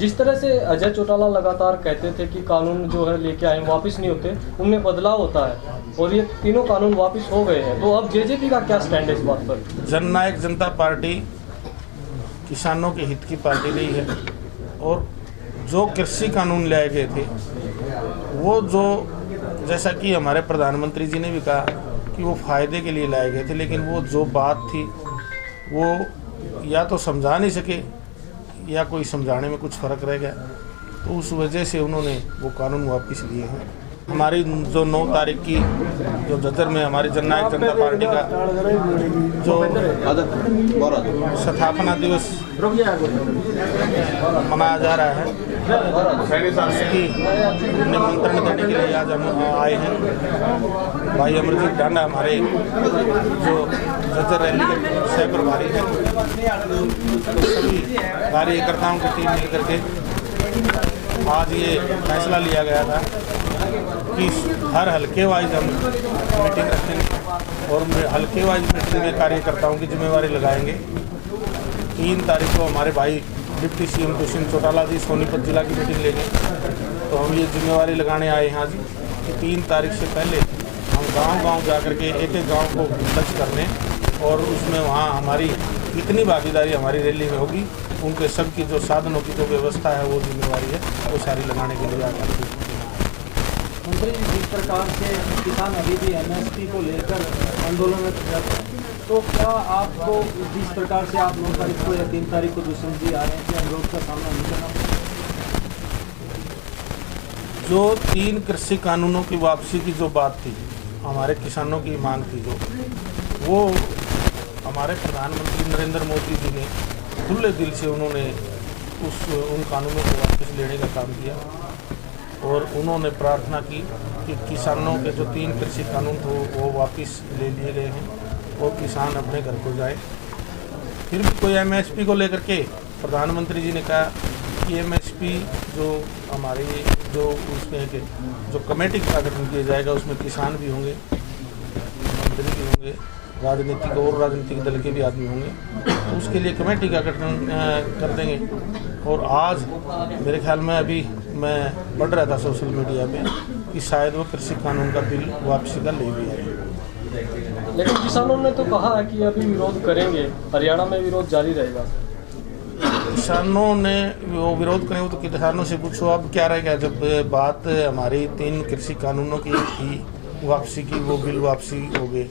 जिस तरह से अजय चौटाला लगातार कहते थे कि कानून जो है लेके आए वापस नहीं होते, उनमें बदलाव होता है और ये तीनों कानून वापस हो गए हैं, तो अब जेजेपी का क्या स्टैंड है इस बात पर? जननायक जनता पार्टी किसानों के हित की पार्टी रही है और जो कृषि कानून लाए गए थे वो जो जैसा कि हमारे प्रधानमंत्री जी ने भी कहा कि वो फायदे के लिए लाए गए थे, लेकिन वो जो बात थी वो या तो समझा नहीं सके या कोई समझाने में कुछ फ़र्क रह गया, तो उस वजह से उन्होंने वो कानून वापस लिए हैं। हमारी जो 9 तारीख की जो जजर में हमारी जननायक जनता पार्टी का जो स्थापना दिवस मनाया जा रहा है, उसकी निमंत्रण देने के लिए आज हम आए हैं। भाई अमरजीत डांडा हमारे जो जजर रैली के सह प्रभारी हैं, सभी कार्यकर्ताओं की टीम मिल करके आज ये फैसला लिया गया था कि हर हल्के वाइज हम मीटिंग रखेंगे और हल्के वाइज मीटिंग में कार्यकर्ताओं की जिम्मेवारी लगाएंगे। 3 तारीख को हमारे भाई डिप्टी सीएम दुष्यंत चौटाला जी सोनीपत जिला की मीटिंग लेंगे, तो हम ये जिम्मेवारी लगाने आए हैं आज कि 3 तारीख से पहले हम गांव-गांव जा कर के एक गांव को टच करने और उसमें वहाँ हमारी कितनी भागीदारी हमारी रैली में होगी, उनके सबकी जो साधनों की जो व्यवस्था है वो जिम्मेवारी है वो सारी लगाने के लिए आगे। मंत्री जी, जिस प्रकार से किसान अभी भी एमएसपी को लेकर आंदोलन में रहते हैं, तो क्या आपको जिस प्रकार से आप 9 तारीख को या 3 तारीख को दुष्यंत जी आ रहे हैं कि अनुरोध का सामना नहीं करना पड़ेगा? जो 3 कृषि कानूनों की वापसी की जो बात थी, हमारे किसानों की मांग थी जो, वो हमारे प्रधानमंत्री नरेंद्र मोदी जी ने खुले दिल से उन्होंने उन कानूनों को वापस लेने का काम किया और उन्होंने प्रार्थना की कि किसानों के जो 3 कृषि कानून थे वो वापस ले लिए गए हैं और किसान अपने घर को जाए। फिर भी कोई एमएसपी को लेकर के प्रधानमंत्री जी ने कहा कि एमएसपी जो हमारी जो उसमें जो कमेटी का गठन किया जाएगा उसमें किसान भी होंगे, मंत्री भी होंगे, राजनीतिक और राजनीतिक दल के भी आदमी होंगे, तो उसके लिए कमेटी का गठन कर देंगे। और आज मेरे ख्याल में अभी मैं पढ़ रहा था सोशल मीडिया पे कि शायद वो कृषि कानून का बिल वापसी का ले भी आए। लेकिन किसानों ने तो कहा है कि अभी विरोध करेंगे, हरियाणा में विरोध जारी रहेगा। किसानों ने वो विरोध करेंगे तो किसानों से पूछो अब क्या रहेगा। जब बात हमारी 3 कृषि कानूनों की थी वापसी की, वो बिल वापसी हो गए,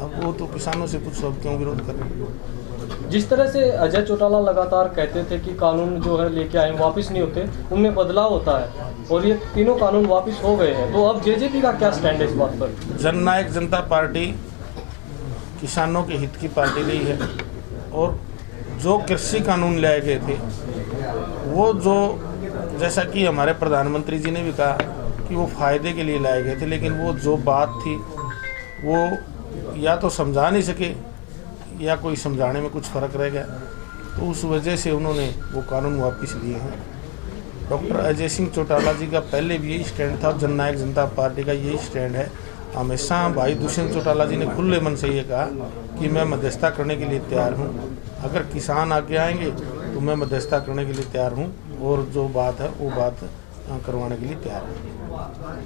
अब वो तो किसानों से पूछो अब क्यों विरोध कर रहे हैं। जिस तरह से अजय चौटाला लगातार कहते थे कि कानून जो है लेके आए वापस नहीं होते, उनमें बदलाव होता है और ये तीनों कानून वापस हो गए हैं, तो अब जेजेपी का क्या स्टैंड है इस बात पर? जननायक जनता पार्टी किसानों के हित की पार्टी रही है और जो कृषि कानून लाए गए थे वो जो जैसा कि हमारे प्रधानमंत्री जी ने भी कहा कि वो फायदे के लिए लाए गए थे, लेकिन वो जो बात थी वो या तो समझा नहीं सके या कोई समझाने में कुछ फ़र्क रह गया, तो उस वजह से उन्होंने वो कानून वापस लिए हैं। डॉक्टर अजय सिंह चौटाला जी का पहले भी यही स्टैंड था, जननायक जनता पार्टी का यही स्टैंड है। हमेशा भाई दुष्यंत चौटाला जी ने खुले मन से ये कहा कि मैं मध्यस्थता करने के लिए तैयार हूँ, अगर किसान आगे आएंगे तो मैं मध्यस्थता करने के लिए तैयार हूँ और जो बात है वो बात करवाने के लिए तैयार हूँ।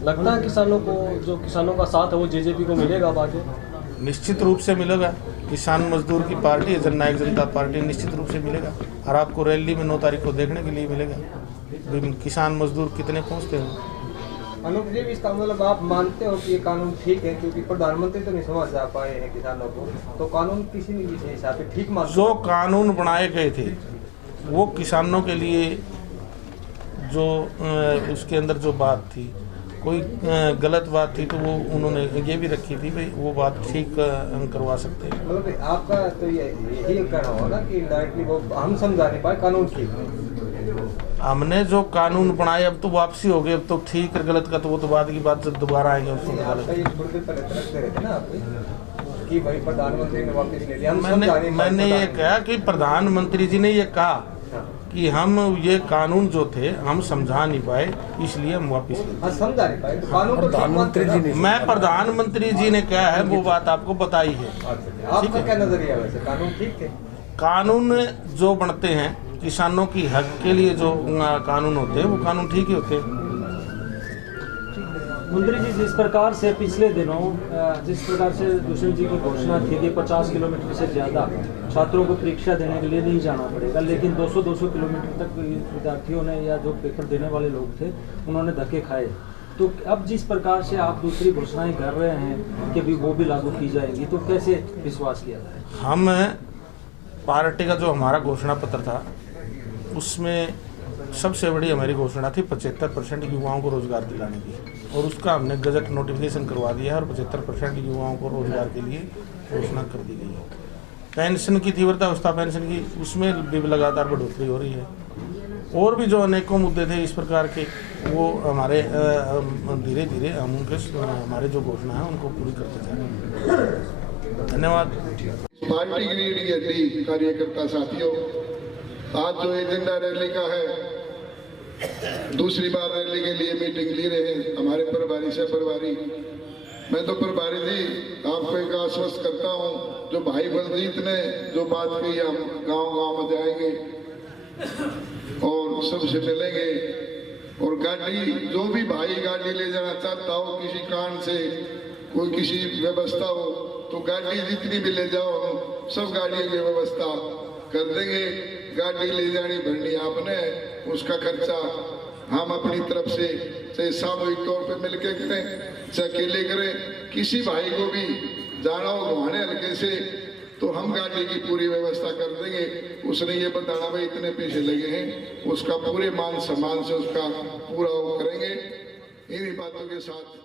लगता है किसानों को, जो किसानों का साथ है वो जेजेपी को मिलेगा अब आगे? निश्चित रूप से मिलेगा। किसान मजदूर की पार्टी है जननायक जनता पार्टी, निश्चित रूप से मिलेगा और आपको रैली में 9 तारीख को देखने के लिए मिलेगा किसान मजदूर कितने पहुंचते हैं। अनूप जी, इसका मतलब आप मानते हो कि ये कानून ठीक है, क्योंकि प्रधानमंत्री तो नहीं समझ आ पाए हैं किसानों को, तो कानून किसी न किसी हिसाब से ठीक मानते? जो कानून बनाए गए थे वो किसानों के लिए, जो उसके अंदर जो बात थी कोई गलत बात थी तो वो उन्होंने ये भी रखी थी भाई वो बात ठीक करवा सकते हैं। मतलब आपका तो यही कहना होगा ना कि डायरेक्टली वो हम समझा नहीं पाए कानून ठीक है। हमने जो कानून बनाए अब तो वापसी हो गई, अब तो ठीक और गलत का तो वो तो बाद की बात जब दोबारा आएंगे उसको कि भाई प्रधानमंत्री ने वापस ले लिया। मैंने ये कहा कि प्रधानमंत्री जी ने ये कहा कि हम ये कानून जो थे हम समझा नहीं पाए इसलिए हम वापस समझा नहीं पाए। कानून प्रधानमंत्री जी ने, मैं प्रधानमंत्री जी ने कहा है वो बात आपको बताई है। आपका क्या नजरिया वैसे कानून ठीक है? कानून जो बनते हैं किसानों की हक के लिए जो कानून होते हैं वो कानून ठीक ही होते हैं। मंत्री जी, जिस प्रकार से पिछले दिनों जिस प्रकार से दुष्यंत जी की घोषणा थी कि 50 किलोमीटर से ज़्यादा छात्रों को परीक्षा देने के लिए नहीं जाना पड़ेगा, लेकिन 200 किलोमीटर तक विद्यार्थियों ने या जो पेपर देने वाले लोग थे उन्होंने धक्के खाए। तो अब जिस प्रकार से आप दूसरी घोषणाएं कर रहे हैं कि भी वो भी लागू की जाएगी, तो कैसे विश्वास किया जाए? हम पार्टी का जो हमारा घोषणा पत्र था उसमें सबसे बड़ी हमारी घोषणा थी 75% युवाओं को रोजगार दिलाने की, और उसका हमने गजट नोटिफिकेशन करवा दिया है और 75% युवाओं को रोजगार के लिए घोषणा कर दी गई है। पेंशन की थी, वृद्धावस्था पेंशन की, उसमें भी लगातार बढ़ोतरी हो रही है। और भी जो अनेकों मुद्दे थे इस प्रकार के, वो हमारे धीरे धीरे हम उनके हमारे जो घोषणा है उनको पूरी करते जा रहे हैं। धन्यवाद। पार्टी की हड्डी कार्यकर्ता साथियों, आज जो एजेंडा रैली का है, दूसरी बार रैली के लिए मीटिंग ली रहे हैं हमारे प्रभारी से प्रभारी। मैं तो प्रभारी जी आपको एक आश्वस्त करता हूं, जो भाई बलजीत ने जो बात की, हम गांव-गांव में जाएंगे और सबसे मिलेंगे, और गाड़ी जो भी भाई गाड़ी ले जाना चाहता हो, किसी कारण से कोई किसी व्यवस्था हो, तो गाड़ी जितनी भी ले जाओ हम सब गाड़ियों की व्यवस्था कर देंगे। गाड़ी ले जानी भरनी आपने, उसका खर्चा हम अपनी तरफ से चाहे सामूहिक तौर पे मिलकर करें चाहे अकेले करें। किसी भाई को भी जाना हो घुमाने हल्के से, तो हम गाड़ी की पूरी व्यवस्था कर देंगे। उसने ये बताना भाई इतने पैसे लगे हैं, उसका पूरे मान सम्मान से उसका पूरा वो करेंगे। इन्हीं बातों के साथ